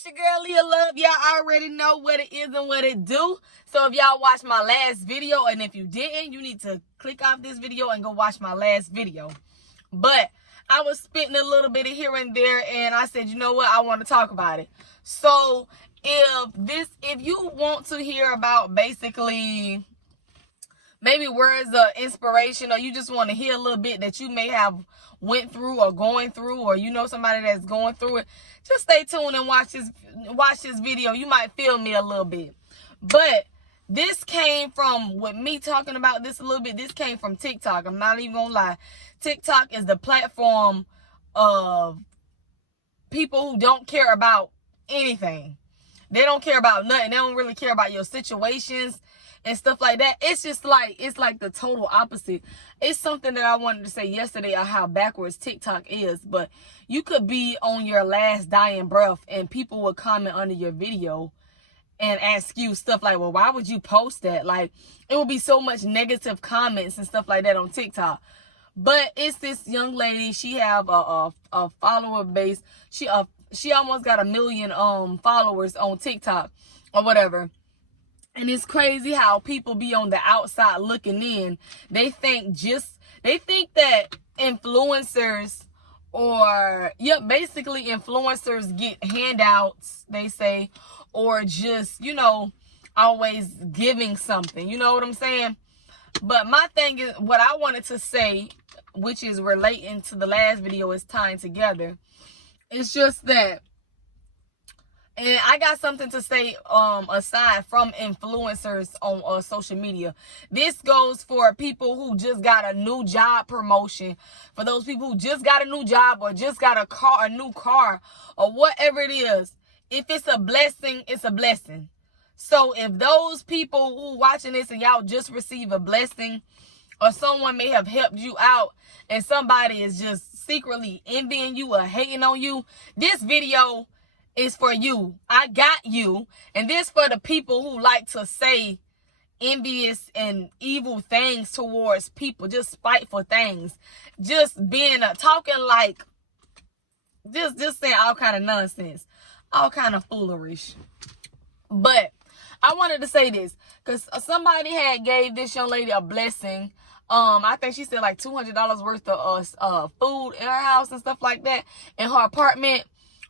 It's your girl Leah Love. Y'all already know what it is and what it do. So if y'all watched my last video, and if you didn't, you need to click off this video and go watch my last video. But I was spitting a little bit of here and there, and I said, you know what, I want to talk about it. So if you want to hear about basically maybe words of inspiration, or you just want to hear a little bit that you may have went through or going through, or you know somebody that's going through it, just stay tuned and watch this video. You might feel me a little bit. But this came from, with me talking about this a little bit, this came from TikTok. I'm not even gonna lie. TikTok is the platform of people who don't care about anything. They don't care about nothing. They don't really care about your situations and stuff like that. It's just like, it's like the total opposite. It's something that I wanted to say yesterday on how backwards TikTok is. But you could be on your last dying breath and people will comment under your video and ask you stuff like, well, why would you post that? Like, it would be so much negative comments and stuff like that on TikTok. But it's this young lady. She have a follower base. She almost got 1 million followers on TikTok or whatever. And it's crazy how people be on the outside looking in. They think that influencers, or basically influencers get handouts, they say, or just, you know, always giving something. You know what I'm saying? But my thing is, what I wanted to say, which is relating to the last video, is tying together. It's just that, and I got something to say aside from influencers on social media. This goes for people who just got a new job promotion, for those people who just got a new job or just got a new car, or whatever it is. If it's a blessing, it's a blessing. So if those people who watching this and y'all just receive a blessing, or someone may have helped you out and somebody is just secretly envying you or hating on you, this video is for you. I got you. And this for the people who like to say envious and evil things towards people, just spiteful things, just being talking like, just saying all kind of nonsense, all kind of foolish. But I wanted to say this because somebody had gave this young lady a blessing. I think she said like $200 worth of food in her house and stuff like that, in her apartment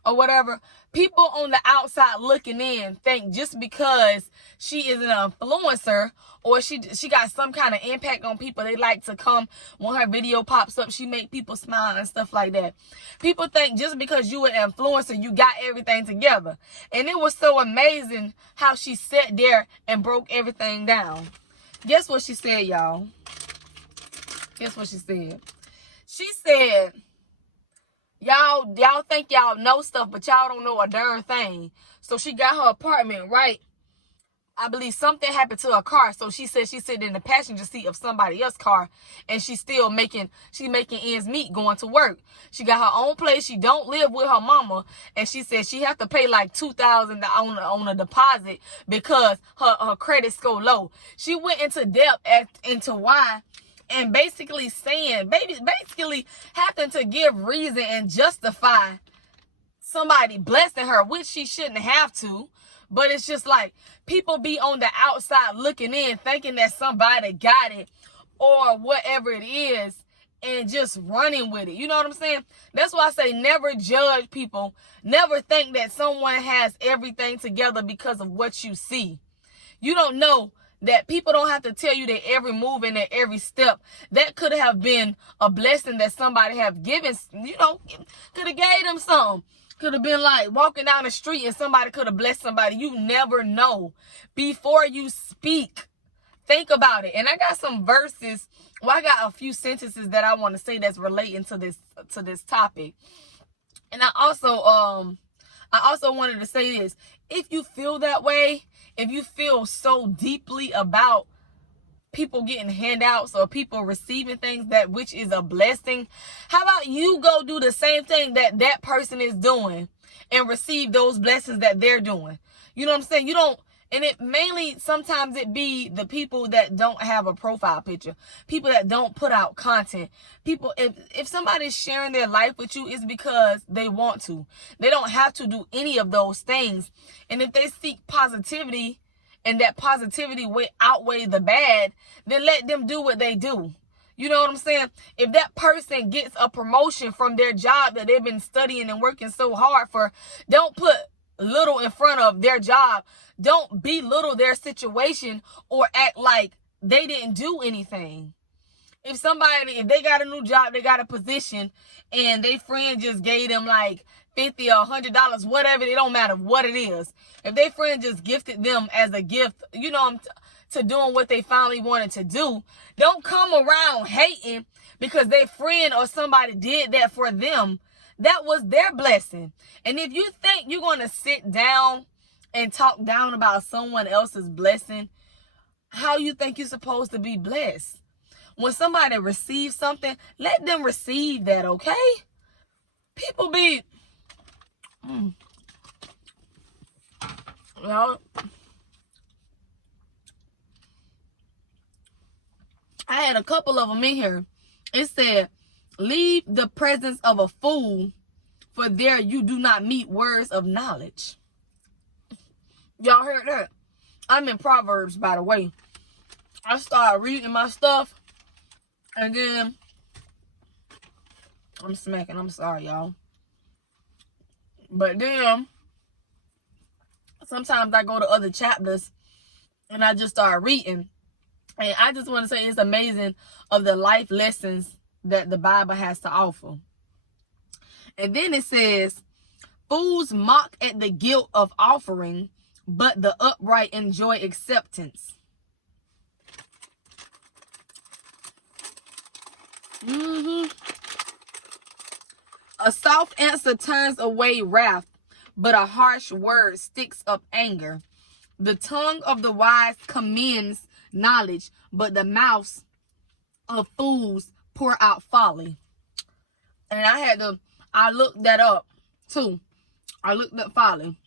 or whatever. People on the outside looking in think just because she is an influencer, or she got some kind of impact on people, they like to come when her video pops up, she make people smile and stuff like that. People think just because you an influencer, you got everything together. And it was so amazing how she sat there and broke everything down. Guess what she said, y'all? Guess what she said? She said, y'all think y'all know stuff, but y'all don't know a darn thing. So she got her apartment, right? I believe something happened to her car. So she said she sitting in the passenger seat of somebody else's car, and she's still making ends meet going to work. She got her own place. She don't live with her mama, and she said she have to pay like $2,000 on a deposit because her credit score low. She went into depth into why. And basically saying, basically having to give reason and justify somebody blessing her, which she shouldn't have to. But it's just like people be on the outside looking in, thinking that somebody got it or whatever it is, and just running with it. You know what I'm saying? That's why I say never judge people. Never think that someone has everything together because of what you see. You don't know that people don't have to tell you that every move and that every step, that could have been a blessing that somebody have given, you know, could have gave them something. Could have been like walking down the street and somebody could have blessed somebody. You never know. Before you speak, think about it. And I got some verses, well, I got a few sentences that I want to say that's relating to this topic. And I also wanted to say this. If you feel that way, if you feel so deeply about people getting handouts or people receiving things that which is a blessing, how about you go do the same thing that person is doing and receive those blessings that they're doing? You know what I'm saying? You don't, And it mainly, sometimes it be the people that don't have a profile picture, people that don't put out content. People, if somebody's sharing their life with you, it's because they want to. They don't have to do any of those things. And if they seek positivity and that positivity outweigh the bad, then let them do what they do. You know what I'm saying? If that person gets a promotion from their job that they've been studying and working so hard for, don't put little in front of their job. Don't belittle their situation or act like they didn't do anything. If they got a new job, they got a position, and their friend just gave them like $50 or $100, whatever, it don't matter what it is. If their friend just gifted them as a gift, to doing what they finally wanted to do, don't come around hating because their friend or somebody did that for them. That was their blessing. And if you think you're going to sit down and talk down about someone else's blessing, how you think you're supposed to be blessed? When somebody receives something, let them receive that, okay? People be... Well, I had a couple of them in here. It said, leave the presence of a fool, for there you do not meet words of knowledge. Y'all heard that? I'm in Proverbs, by the way. I started reading my stuff, and then I'm smacking. I'm sorry, y'all. But then sometimes I go to other chapters and I just start reading. And I just want to say it's amazing of the life lessons that the Bible has to offer. And then it says, fools mock at the guilt of offering, but the upright enjoy acceptance. A soft answer turns away wrath, but a harsh word sticks up anger. The tongue of the wise commends knowledge, but the mouths of fools pour out folly. And I looked that up too. I looked up folly.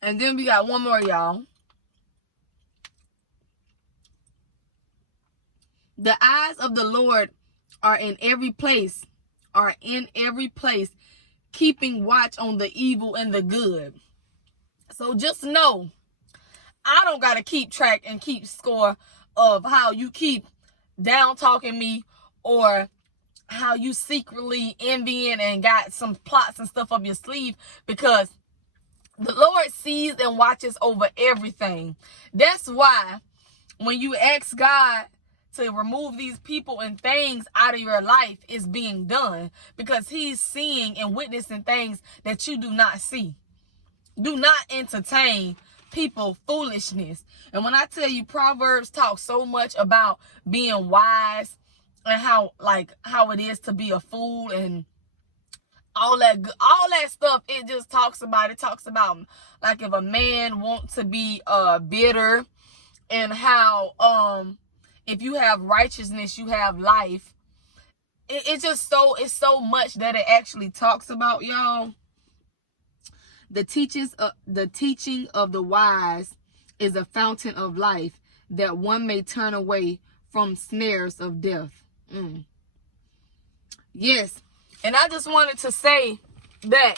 And then we got one more, y'all. The eyes of the Lord are in every place, keeping watch on the evil and the good. So just know, I don't got to keep track and keep score of how you keep down talking me or how you secretly envying and got some plots and stuff up your sleeve, because the Lord sees and watches over everything. That's why when you ask God to remove these people and things out of your life, it's being done, because he's seeing and witnessing things that you do not see. Do not entertain people foolishness. And when I tell you, Proverbs talk so much about being wise and how it is to be a fool and all that stuff, it just talks about like if a man wants to be bitter, and how if you have righteousness you have life. It's so much that it actually talks about, y'all. The teaching of the wise is a fountain of life, that one may turn away from snares of death. Yes. And I just wanted to say that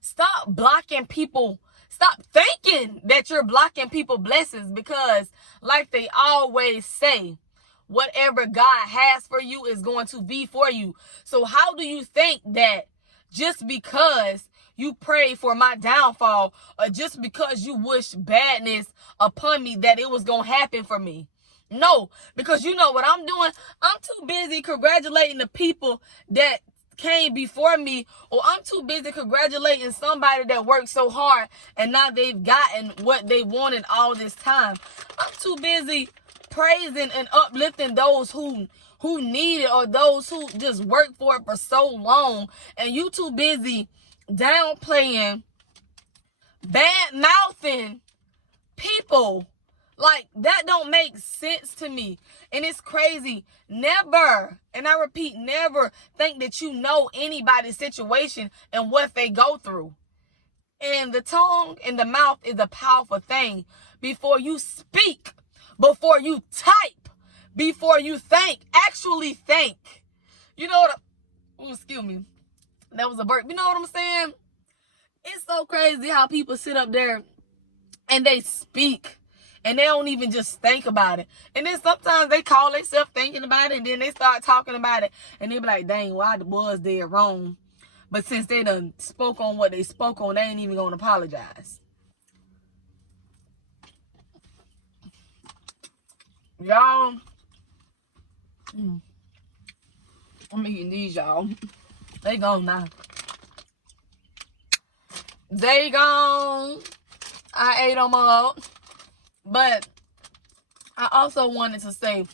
stop blocking people. Stop thinking that you're blocking people's blessings, because like they always say, whatever God has for you is going to be for you. So how do you think that just because you pray for my downfall, or just because you wish badness upon me, that it was going to happen for me? No, because you know what I'm doing? I'm too busy congratulating the people that came before me, or I'm too busy congratulating somebody that worked so hard and now they've gotten what they wanted all this time. I'm too busy praising and uplifting those who need it, or those who just worked for it for so long, and you too busy downplaying, bad mouthing people. Like, that don't make sense to me. And it's crazy. Never, and I repeat, never think that you know anybody's situation and what they go through. And the tongue and the mouth is a powerful thing. Before you speak, before you type, before you think, actually think. You know what? Excuse me. That was a burp. You know what I'm saying? It's so crazy how people sit up there and they speak and they don't even just think about it. And then sometimes they call themselves thinking about it, and then they start talking about it, and they be like, dang, why was they wrong? But since they done spoke on what they spoke on, they ain't even gonna apologize. Y'all, I'm eating these, y'all. They gone now. They gone. I ate them up. But I also wanted to say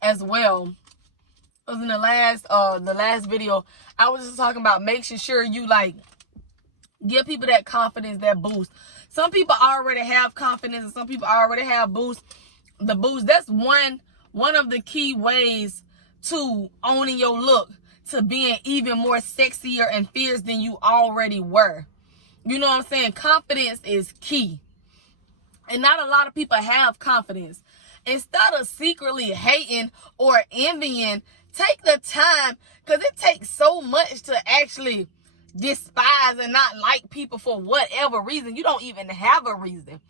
as well, because in the last video, I was just talking about making sure you like give people that confidence, that boost. Some people already have confidence, and some people already have boost. The boost, that's one of the key ways to owning your look, to being even more sexier and fierce than you already were. You know what I'm saying? Confidence is key. And not a lot of people have confidence. Instead of secretly hating or envying, take the time, because it takes so much to actually despise and not like people for whatever reason. You don't even have a reason.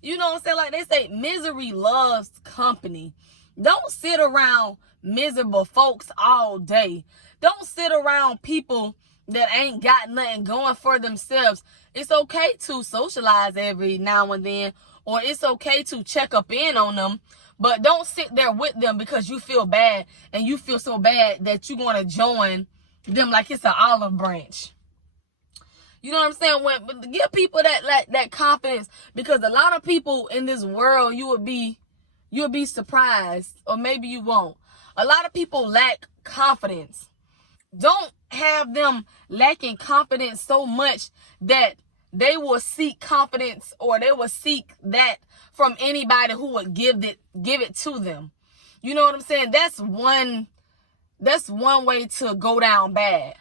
You know what I'm saying? Like they say, misery loves company. Don't sit around miserable folks all day. Don't sit around people that ain't got nothing going for themselves. It's okay to socialize every now and then, or it's okay to check up in on them, but don't sit there with them because you feel bad, and you feel so bad that you're going to join them like it's an olive branch. You know what I'm saying? But give people that confidence, because a lot of people in this world, you'll be surprised, or maybe you won't. A lot of people lack confidence. Don't have them lacking confidence so much that they will seek confidence, or they will seek that from anybody who would give it to them. You know what I'm saying? That's one way to go down bad.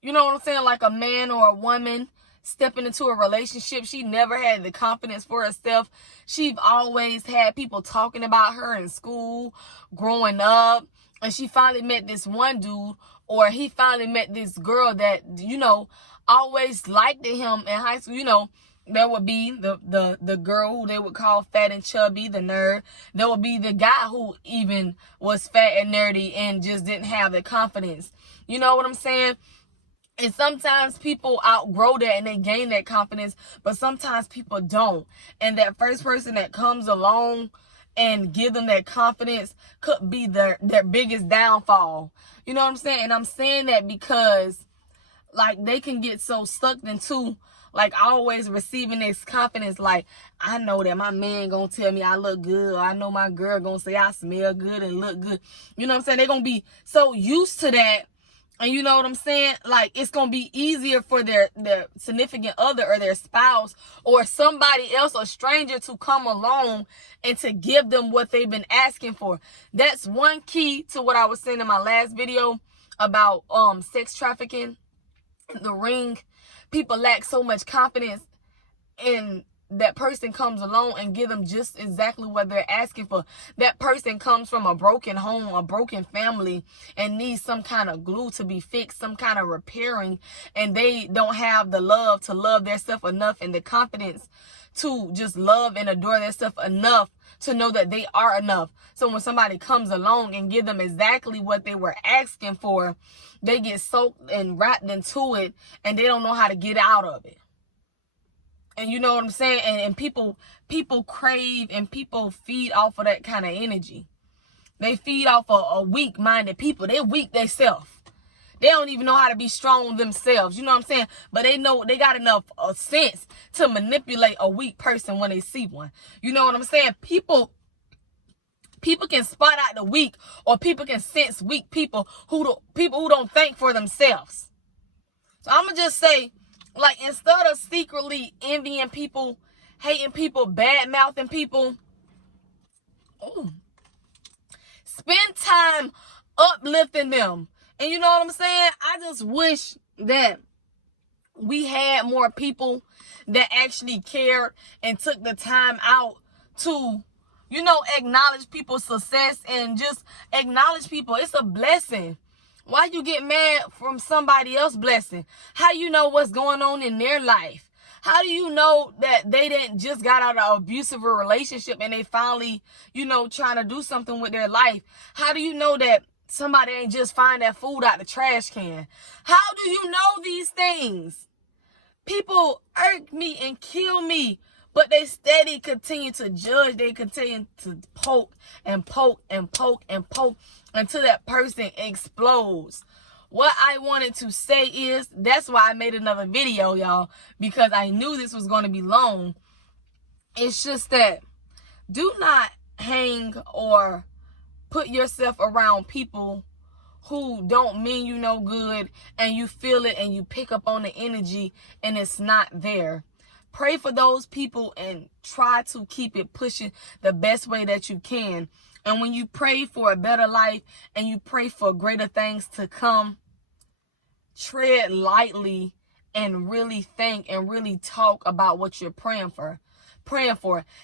You know what I'm saying? Like a man or a woman stepping into a relationship, she never had the confidence for herself. She've always had people talking about her in school, growing up, and she finally met this one dude, or he finally met this girl that, you know, always liked him in high school. You know, there would be the girl who they would call fat and chubby, the nerd. There would be the guy who even was fat and nerdy and just didn't have the confidence. You know what I'm saying? And sometimes people outgrow that and they gain that confidence, but sometimes people don't. And that first person that comes along and give them that confidence could be their biggest downfall. You know what I'm saying? And I'm saying that because, like, they can get so sucked into, like, always receiving this confidence. Like, I know that my man gonna tell me I look good. Or I know my girl gonna say I smell good and look good. You know what I'm saying? They're gonna be so used to that. And you know what I'm saying? Like, it's going to be easier for their significant other or their spouse or somebody else, a stranger, to come along and to give them what they've been asking for. That's one key to what I was saying in my last video about sex trafficking, the ring. People lack so much confidence, and that person comes along and give them just exactly what they're asking for. That person comes from a broken home, a broken family, and needs some kind of glue to be fixed, some kind of repairing, and they don't have the love to love themselves enough and the confidence to just love and adore themselves enough to know that they are enough. So when somebody comes along and give them exactly what they were asking for, they get soaked and wrapped into it, and they don't know how to get out of it. And you know what I'm saying? And people crave and people feed off of that kind of energy. They feed off of a weak-minded people. They're weak themselves. They don't even know how to be strong themselves. You know what I'm saying? But they know they got enough sense to manipulate a weak person when they see one. You know what I'm saying? People can spot out the weak, or people can sense weak people who don't think for themselves. So I'm going to just say, like, instead of secretly envying people, hating people, bad-mouthing people, spend time uplifting them. And you know what I'm saying? I just wish that we had more people that actually cared and took the time out to, you know, acknowledge people's success and just acknowledge people. It's a blessing. Why you get mad from somebody else's blessing? How you know what's going on in their life? How do you know that they didn't just got out of an abusive relationship and they finally, you know, trying to do something with their life? How do you know that somebody ain't just find that food out the trash can? How do you know these things? People irk me and kill me, but they steady continue to judge. They continue to poke and poke and poke and poke until that person explodes. What I wanted to say is, that's why I made another video, y'all, because I knew this was going to be long. It's just that do not hang or put yourself around people who don't mean you no good, and you feel it and you pick up on the energy and it's not there. Pray for those people and try to keep it pushing the best way that you can. And when you pray for a better life and you pray for greater things to come, tread lightly and really think and really talk about what you're praying for.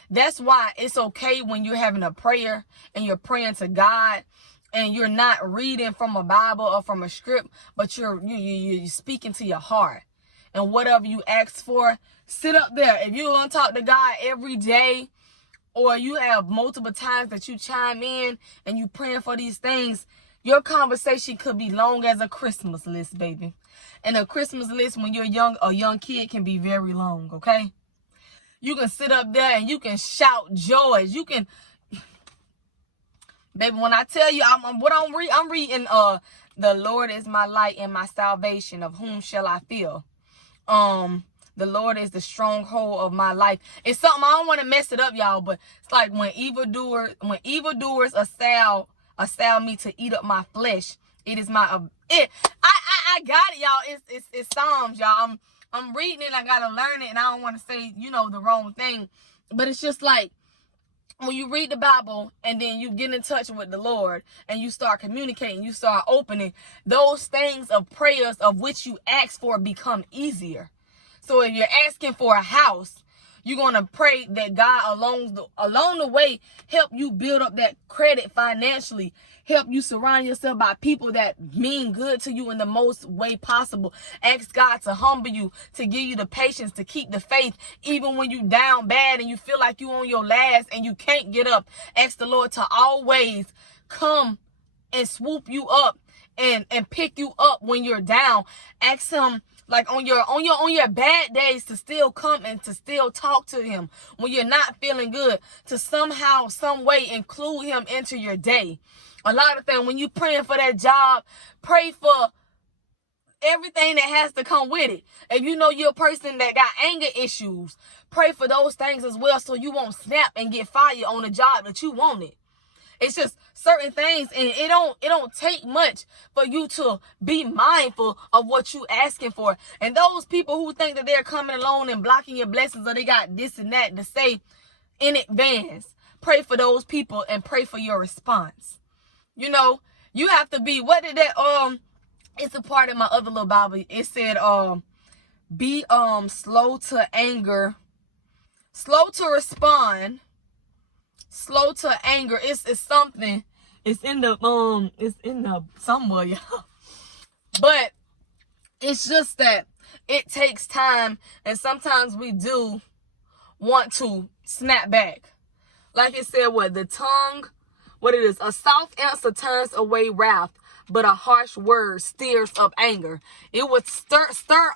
That's why it's okay when you're having a prayer and you're praying to God and you're not reading from a Bible or from a script, but you're speaking to your heart. And whatever you ask for, sit up there. If you're going to talk to God every day, or you have multiple times that you chime in and you praying for these things, your conversation could be long as a Christmas list, baby. And a Christmas list when you're young, a young kid, can be very long, okay? You can sit up there and you can shout joys. You can, baby, when I tell you, I'm reading, the Lord is my light and my salvation, of whom shall I fear? The Lord is the stronghold of my life. It's something, I don't want to mess it up, y'all, but it's like when evildoers assail me to eat up my flesh. It is my I got it, y'all. It's Psalms, y'all. I'm reading it, I gotta learn it, and I don't want to say, you know, the wrong thing. But it's just like when you read the Bible and then you get in touch with the Lord and you start communicating, you start opening, those things of prayers of which you ask for become easier. So if you're asking for a house, you're going to pray that God along the way help you build up that credit financially, help you surround yourself by people that mean good to you in the most way possible. Ask God to humble you, to give you the patience, to keep the faith, even when you down bad and you feel like you on your last and you can't get up. Ask the Lord to always come and swoop you up and pick you up when you're down. Ask him, like on your bad days, to still come and to still talk to him when you're not feeling good, to somehow, some way include him into your day. A lot of things, when you praying for that job, pray for everything that has to come with it. If you know you're a person that got anger issues, pray for those things as well, so you won't snap and get fired on the job that you wanted. It's just certain things, and it don't take much for you to be mindful of what you asking for. And those people who think that they're coming along and blocking your blessings, or they got this and that to say in advance, pray for those people and pray for your response. You know, you have to be, what did that, it's a part of my other little Bible. It said, be slow to anger, slow to respond, slow to anger. It's something. It's in the somewhere, y'all. But it's just that it takes time, and sometimes we do want to snap back. Like it said, the tongue, what it is, a soft answer turns away wrath, but a harsh word stirs up anger. It would stir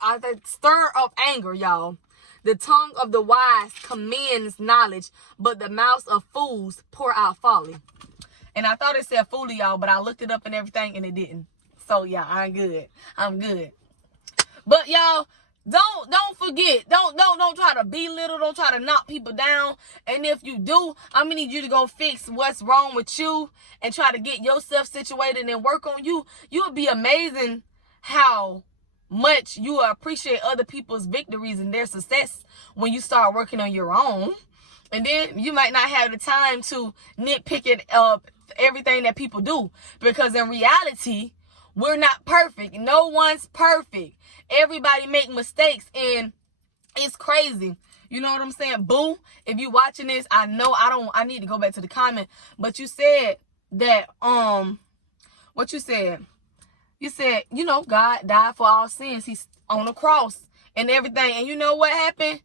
up anger, y'all. The tongue of the wise commends knowledge, but the mouths of fools pour out folly. And I thought it said fooly, y'all, but I looked it up and everything, and it didn't. So yeah, I'm good. But y'all, don't forget. Don't try to belittle. Don't try to knock people down. And if you do, I'm gonna need you to go fix what's wrong with you and try to get yourself situated and work on you. You'll be amazing how much you appreciate other people's victories and their success when you start working on your own. And then you might not have the time to nitpick it up, everything that people do, because in reality, We're not perfect. No one's perfect. Everybody make mistakes, and it's crazy. You know what I'm saying? Boo, if you watching this, I know I need to go back to the comment, but you said that, what you said? You said, you know, God died for all sins. He's on the cross and everything. And you know what happened?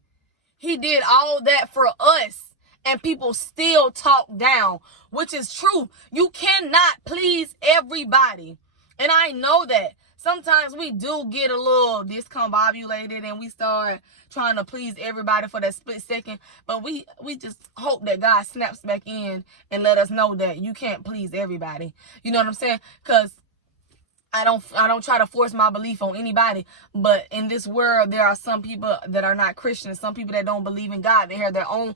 He did all that for us, and people still talk down, which is true. You cannot please everybody. And I know that sometimes we do get a little discombobulated and we start trying to please everybody for that split second. But we just hope that God snaps back in and let us know that you can't please everybody. You know what I'm saying? Because I don't try to force my belief on anybody, but in this world there are some people that are not Christians, some people that don't believe in God. They have their own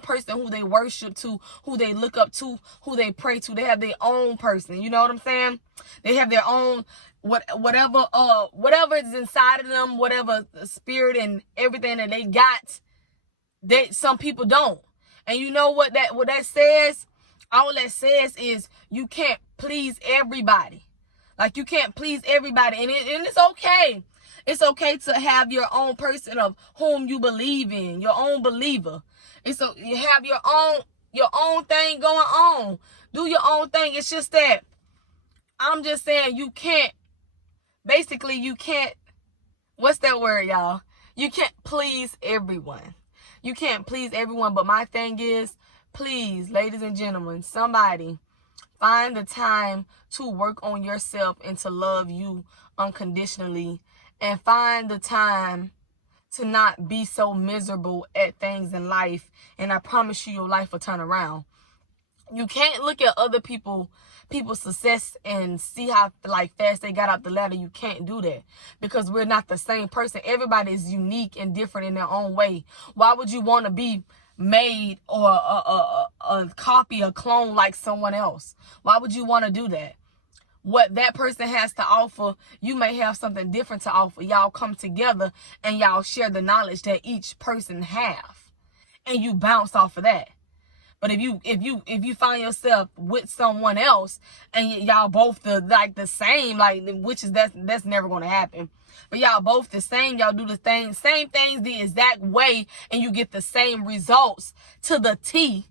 person who they worship to, who they look up to, who they pray to. They have their own person. You know what I'm saying? They have their own whatever is inside of them, whatever spirit and everything that they got, that some people don't. And you know what that says? All that says is you can't please everybody. Like, you can't please everybody. And it's okay. It's okay to have your own person of whom you believe in, your own believer. And so you have your own thing going on. Do your own thing. It's just that I'm just saying you can't, basically you can't, what's that word, y'all? You can't please everyone. You can't please everyone. But my thing is, please, ladies and gentlemen, somebody find the time to work on yourself and to love you unconditionally, and find the time to not be so miserable at things in life, and I promise you your life will turn around. You can't look at other people's success and see how like fast they got up the ladder. You can't do that, because we're not the same person. Everybody is unique and different in their own way. Why would you want to be made or a copy, a clone like someone else? Why would you want to do that? What that person has to offer, you may have something different to offer. Y'all come together and y'all share the knowledge that each person have, and you bounce off of that. But if you find yourself with someone else and y'all both the same, like, which is that's never going to happen. But y'all both the same, y'all do the same things the exact way, and you get the same results to the T,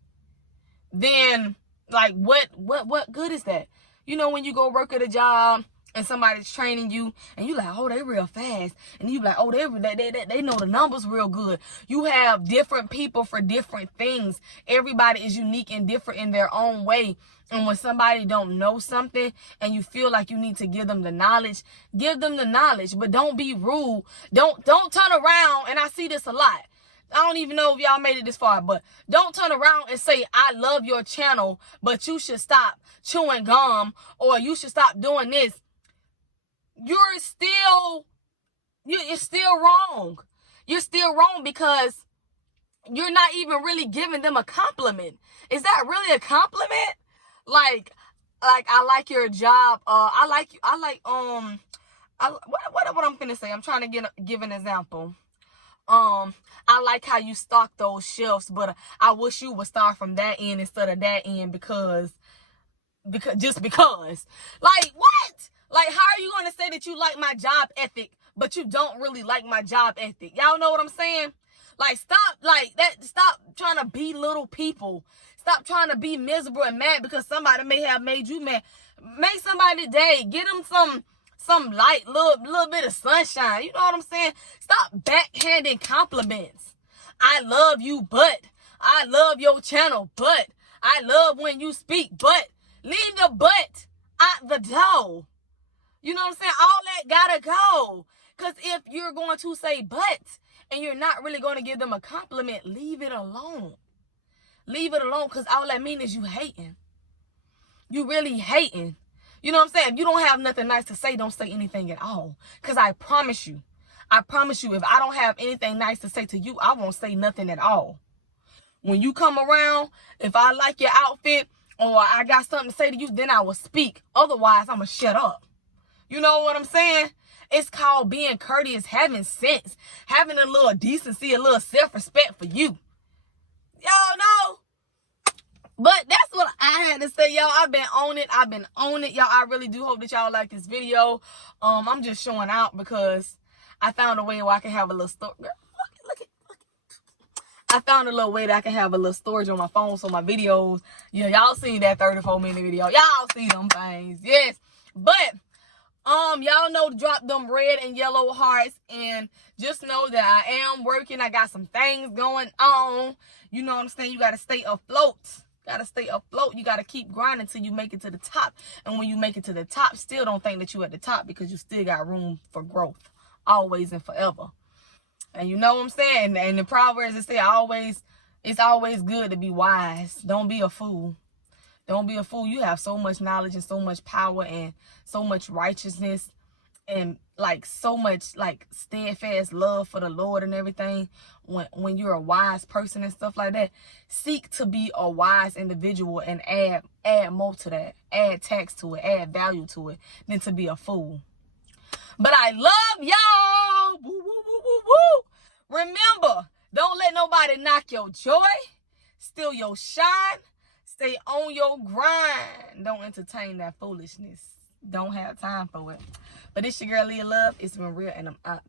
then like what good is that? You know, when you go work at a job and somebody's training you and you like, oh, they real fast, and you like, oh, they know the numbers real good. You have different people for different things. Everybody is unique and different in their own way. And when somebody don't know something and you feel like you need to give them the knowledge, give them the knowledge, but don't be rude. Don't turn around, and I see this a lot. I don't even know if y'all made it this far, but don't turn around and say, I love your channel, but you should stop chewing gum, or you should stop doing this. You're still wrong. You're still wrong, because you're not even really giving them a compliment. Is that really a compliment? Like I like your job. What I'm finna say? I'm trying to give an example. I like how you stock those shelves, but I wish you would start from that end instead of that end, because. Like, what? Like, how are you going to say that you like my job ethic, but you don't really like my job ethic? Y'all know what I'm saying? Like, stop like that. Stop trying to belittle people. Stop trying to be miserable and mad because somebody may have made you mad. Make somebody's day. Get them some light, little bit of sunshine. You know what I'm saying? Stop backhanding compliments. I love you, but I love your channel, but I love when you speak, but leave the but at the door. You know what I'm saying? All that gotta go. Because if you're going to say but and you're not really going to give them a compliment, leave it alone. Leave it alone, because all that means is you hating. You really hating. You know what I'm saying? If you don't have nothing nice to say, don't say anything at all. Because I promise you, if I don't have anything nice to say to you, I won't say nothing at all. When you come around, if I like your outfit or I got something to say to you, then I will speak. Otherwise, I'm going to shut up. You know what I'm saying? It's called being courteous, having sense, having a little decency, a little self-respect for you. Y'all know? But that's what I had to say, y'all. I've been on it. Y'all. I really do hope that y'all like this video. I'm just showing out because I found a way where I can have a little store. Look at. I found a little way that I can have a little storage on my phone so my videos, yeah, y'all seen that 34-minute video. Y'all see them things. Yes. But y'all know to drop them red and yellow hearts, and just know that I am working. I got some things going on. You know what I'm saying? You got to stay afloat. You got to keep grinding till you make it to the top. And when you make it to the top, still don't think that you at the top, because you still got room for growth, always and forever. And you know what I'm saying? And the Proverbs, it say it's always good to be wise. Don't be a fool. Don't be a fool. You have so much knowledge and so much power and so much righteousness and like so much like steadfast love for the Lord and everything. When you're a wise person and stuff like that, seek to be a wise individual and add more to that. Add tax to it. Add value to it than to be a fool. But I love y'all. Woo, woo, woo, woo, woo. Remember, don't let nobody knock your joy, steal your shine. Stay on your grind. Don't entertain that foolishness. Don't have time for it. But it's your girl, Leah Love. It's been real, and I'm out.